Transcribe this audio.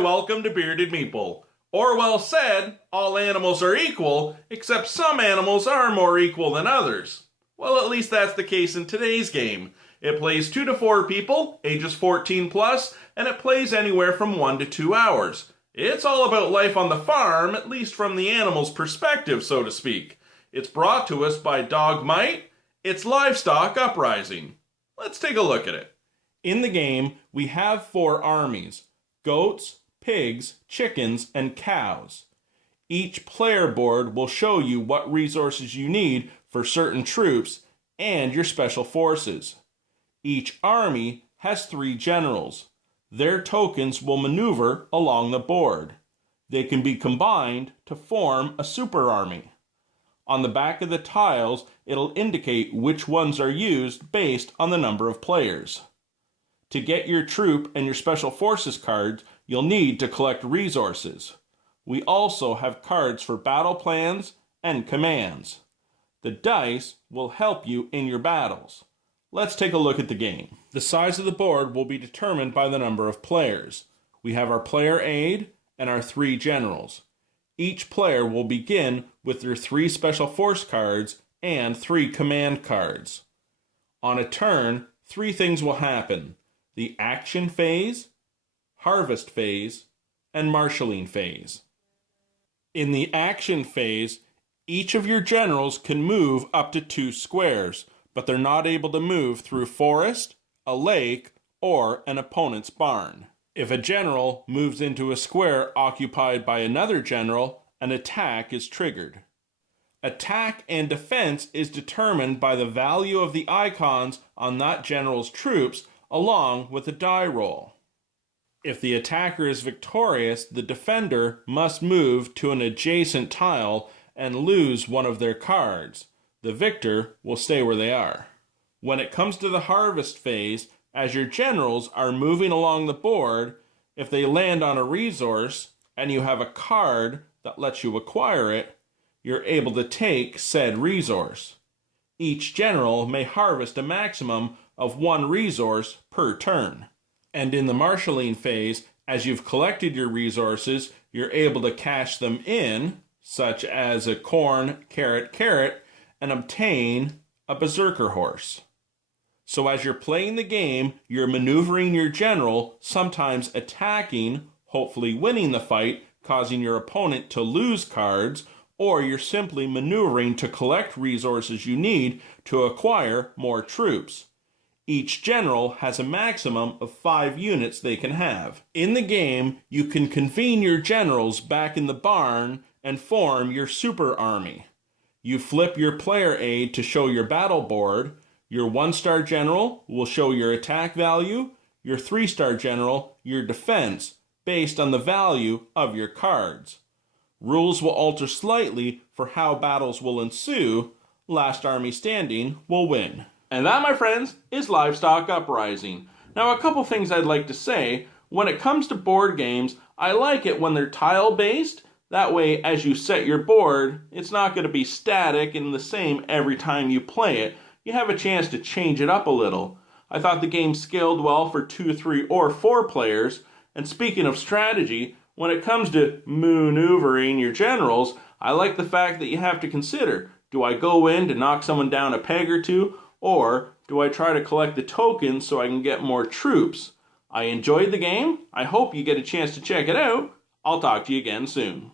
welcome to Bearded Meeple. Orwell said all animals are equal, except some animals are more equal than others. Well, at least that's the case in today's game. It plays 2 to 4 people, ages 14 plus, and it plays anywhere from 1 to 2 hours. It's all about life on the farm, at least from the animal's perspective, so to speak. It's brought to us by Dog Might. It's Livestock Uprising. Let's take a look at it. In the game, we have 4 armies: goats, pigs, chickens, and cows. Each player board will show you what resources you need for certain troops and your special forces. Each army has 3 generals. Their tokens will maneuver along the board. They can be combined to form a super army. On the back of the tiles, it'll indicate which ones are used based on the number of players. To get your troop and your special forces cards, you'll need to collect resources. We also have cards for battle plans and commands. The dice will help you in your battles. Let's take a look at the game. The size of the board will be determined by the number of players. We have our player aid and our 3 generals. Each player will begin with their 3 special force cards and 3 command cards. On a turn, 3 things will happen: the action phase, harvest phase, and marshalling phase. In the action phase, each of your generals can move up to 2 squares, but they're not able to move through forest, a lake, or an opponent's barn. If a general moves into a square occupied by another general, an attack is triggered. Attack and defense is determined by the value of the icons on that general's troops along with a die roll. If the attacker is victorious, the defender must move to an adjacent tile and lose one of their cards. The victor will stay where they are. When it comes to the harvest phase, as your generals are moving along the board, if they land on a resource and you have a card that lets you acquire it, you're able to take said resource. Each general may harvest a maximum of 1 resource per turn. And in the marshalling phase, as you've collected your resources, you're able to cash them in, such as a corn, carrot, and obtain a berserker horse. So as you're playing the game, you're maneuvering your general, sometimes attacking, hopefully winning the fight, causing your opponent to lose cards, or you're simply maneuvering to collect resources you need to acquire more troops. Each general has a maximum of 5 units they can have. In the game, you can convene your generals back in the barn and form your super army. You flip your player aid to show your battle board. Your 1-star general will show your attack value, your 3-star general your defense, based on the value of your cards. Rules will alter slightly for how battles will ensue. Last army standing will win. And that, my friends, is Livestock Uprising. Now, a couple things I'd like to say. When it comes to board games, I like it when they're tile-based. That way, as you set your board, it's not going to be static and the same every time you play it. You have a chance to change it up a little. I thought the game scaled well for 2, 3, or 4 players. And speaking of strategy, when it comes to maneuvering your generals, I like the fact that you have to consider, do I go in to knock someone down a peg or 2, or do I try to collect the tokens so I can get more troops? I enjoyed the game. I hope you get a chance to check it out. I'll talk to you again soon.